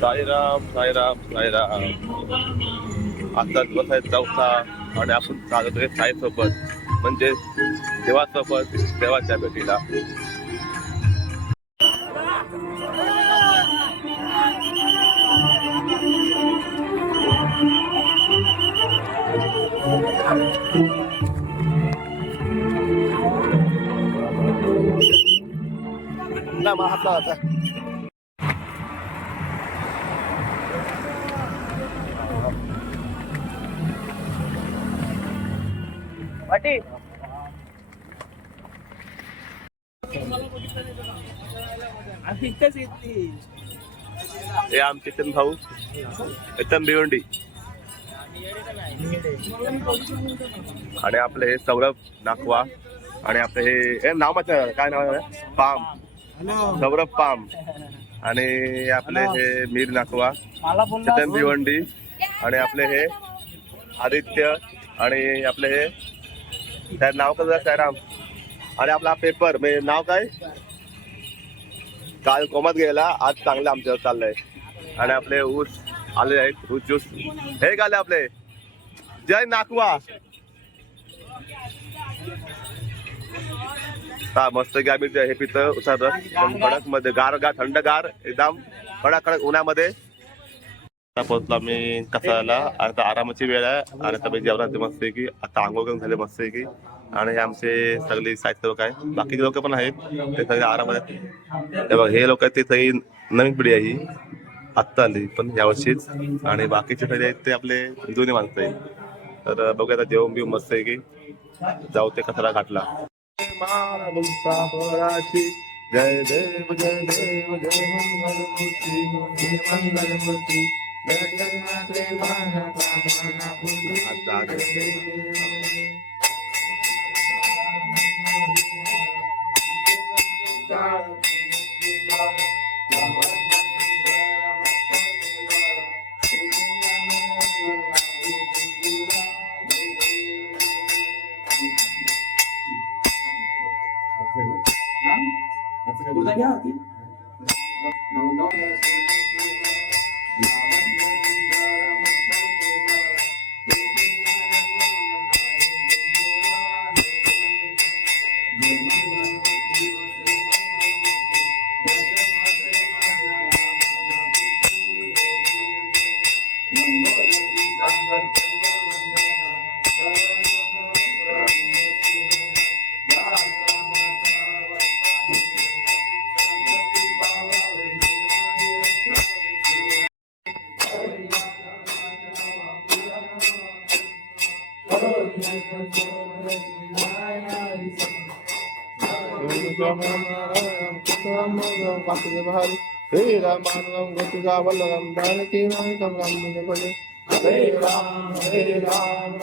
साईराम साईराम साईराम. आता दिवस आहे चौथा आणि आपण चालतोय साईसोबत म्हणजे देवासोबत देवाच्या भेटीला. ना महात्मा होता वाटी. हे आमचे चेतन भाऊ चेतन भिवंडी आणि आपले हे सौरभ नाकवा आणि आपले हे नाव माझं काय नाव आहे पाम सौरभ पाम आणि आपले हे मीर नाकवा चेतन भिवंडी आणि आपले हे आदित्य आणि आपले हे त्या नाव कसं साईराम आणि आपला पेपर म्हणजे नाव काय काल कोमात गेला आज चांगलं आमच्यावर चाललंय आणि आपले ऊस आले आहेत ऊस ज्यूस हे गाले आपले जय नाकवा हा मस्त की आम्ही हे पितं उसार रस कडक मध्ये गार थंडगार एकदम कडक उन्हामध्ये पोहोचलो मी कसाला आता आरामाची वेळ आहे आणि आता जेवणाची मस्त आहे की आता आंघोळ करून झाले मस्त आहे की आणि हे आमचे सगळे साहित्य लोक आहे बाकीचे लोक पण आहेत ते सगळे आरामात बघ हे लोक आहेत ते सगळी नवीन पिढी आहे ही आत्ता आली पण यावर्षीच आणि बाकीचे सगळे आहेत ते आपले जुने माणसं आहेत तर बघूया आता जेवण बिवून मस्त आहे की जाऊ ते कचरा घाटला. जय देव जय देव जय Mangalmurti Hey Ram Ram Gopiga Vallam Janaki Naikam Ram Mujhe Hare Ram Ram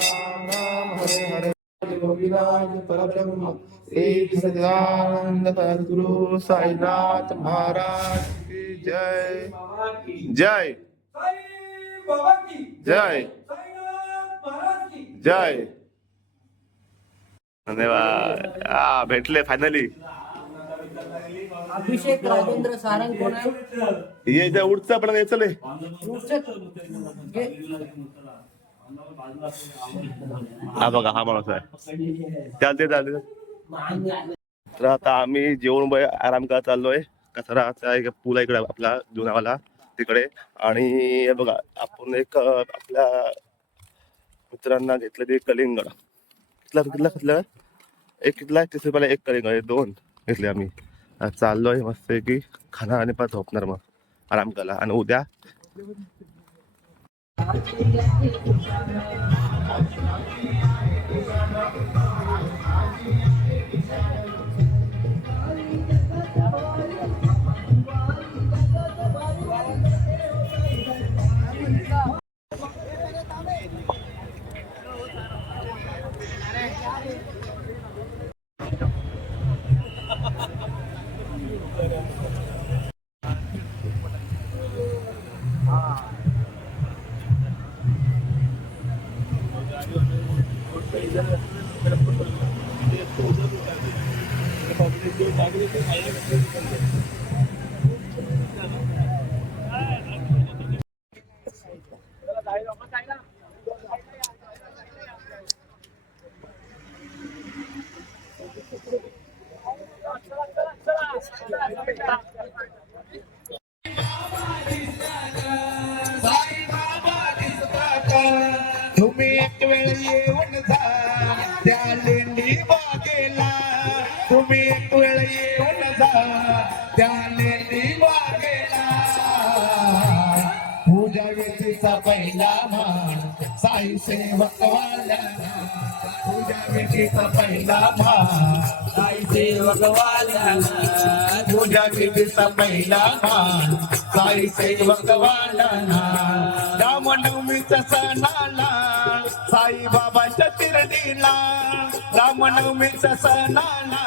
Ram Hare Hare Goviraj Parabrahma Shri Sadananda Sadguru Sainath Maharaj ki Jai Jai Jai Jai. धन्यवाद भेटले फायनली. अभिषेक राजेंद्र सारंग कोण आहे ये इथे उठचं पण यायचं हा बघा हा माणूस आहे चालते चालते. तर आता आम्ही जेवण आराम करत चाललोय कचराचा एक पूल इकडे आपला जुनावाला तिकडे आणि हे बघा आपण एक आपल्या मित्रांना घेतलं ते कलिंगड कितला एक कितला 30 रुपयाला एक कलिंगड 2 घेतले आम्ही. चाललोय मस्त की खाना आणि परत झोपणार मग आराम केला आणि उद्या पाठी मागेला पूजा विधीचा पहिला मान साई सेवक वाल्याला पूजा विधीचा पहिला मान साई सेवक वाल्याला पूजा विधीचा पहिला मान साई सेवक वाल्याला रामनवमीच्या सणाला साईबाबांच्या तिरडीला रामनवमीच्या सणाला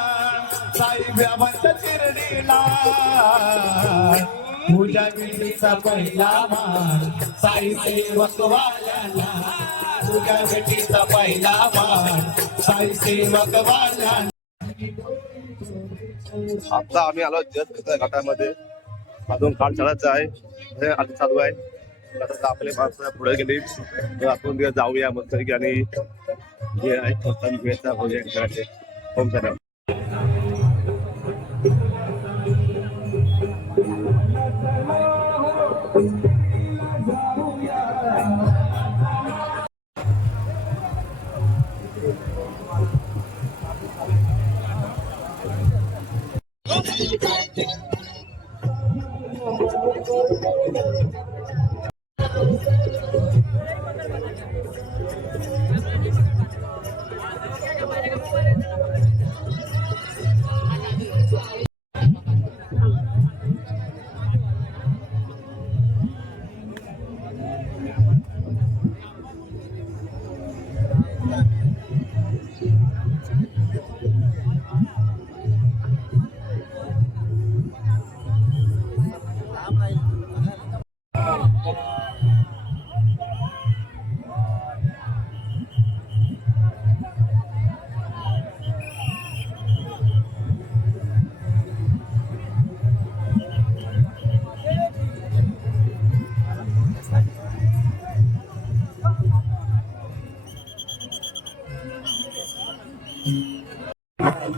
साईबाबांच्या तिरडीला पूजा विधीचा पहिला मान साई सेवक वाल्याला पूजा विधीचा पहिला मान साई सेवक वाल्याला. आता आम्ही आलो जस्ट घाटामध्ये अजून काळ चढायचं आहे हे आता चालू आहे. आता आपले माणसं पुढे गेली तर आपण जाऊया मस्त आणि जे आहे भेटचा भोजन करायचे. होम सर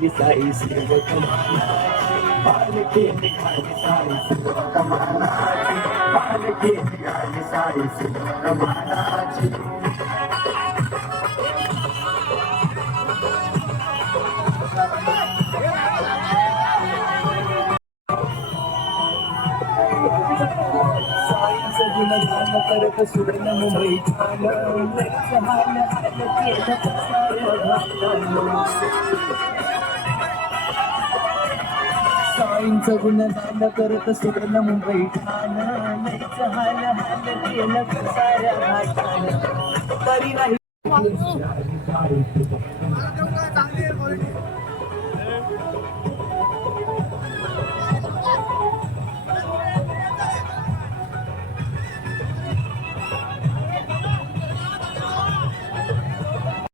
साई सेवक पालकी निघाली साई सेवक मानाची पालकी निघाली साई सेवक मानाची साईंचं गुणगान करत सुवर्ण मुंबई ठाणं साईंचं गुणगान करत सुवर्ण मुंबई ठाणं लईच हाल हाल केलं साऱ्या घाटानं तरी नाही